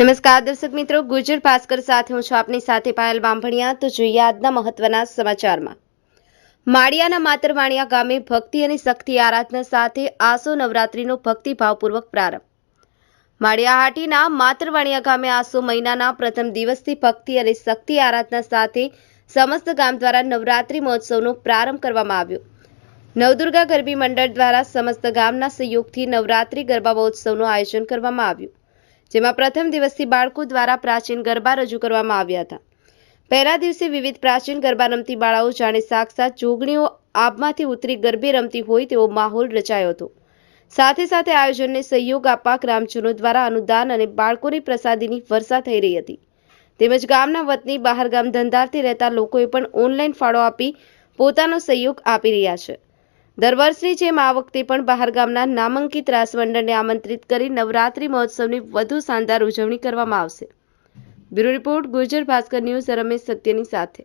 નમસ્કાર દર્શક મિત્રો, ગુજર ભાસ્કર સાથે હું છું આપની સાથે પાયલ બાંભણિયા। તો જોઈએ આજના મહત્વના સમાચારમાં। માળિયાના માતરવાણિયા ગામે ભક્તિ અને શક્તિ આરાધના સાથે આસો નવરાત્રીનો ભક્તિભાવપૂર્વક પ્રારંભ। માળિયાહાટીના માતરવાણિયા ગામે આસો મહિનાના પ્રથમ દિવસથી ભક્તિ અને શક્તિ આરાધના સાથે સમસ્ત ગામ દ્વારા નવરાત્રી મહોત્સવનો પ્રારંભ કરવામાં આવ્યો। નવદુર્ગા ગરબી મંડળ દ્વારા સમસ્ત ગામના સહયોગથી નવરાત્રી ગરબા મહોત્સવનું આયોજન કરવામાં આવ્યું, જેમાં પ્રથમ દિવસથી બાળકો દ્વારા પ્રાચીન ગરબા રજૂ કરવામાં આવ્યા હતા। પહેલા દિવસે વિવિધ પ્રાચીન ગરબા રમતી બાળાઓ જાણે સાક્ષાત જોગણીઓ આબમાંથી ઉતરી ગરબે રમતી હોય તેવો માહોલ રચાયો હતો। સાથે સાથે આયોજનને સહયોગ આપવા ગ્રામજનો દ્વારા અનુદાન અને બાળકોની પ્રસાદીની વર્ષા થઈ રહી હતી, તેમજ ગામના વતની બહારગામ ધંધાર્થે રહેતા લોકોએ પણ ઓનલાઈન ફાળો આપી પોતાનો સહયોગ આપી રહ્યા છે। દર વર્ષની જેમ આ વખતે પણ બહારગામના નામાંકિત રાસ મંડળને આમંત્રિત કરી નવરાત્રી મહોત્સવની વધુ શાનદાર ઉજવણી કરવામાં આવશે। Bureau report, Gujar Bhaskar news, Ramesh સત્યની સાથે।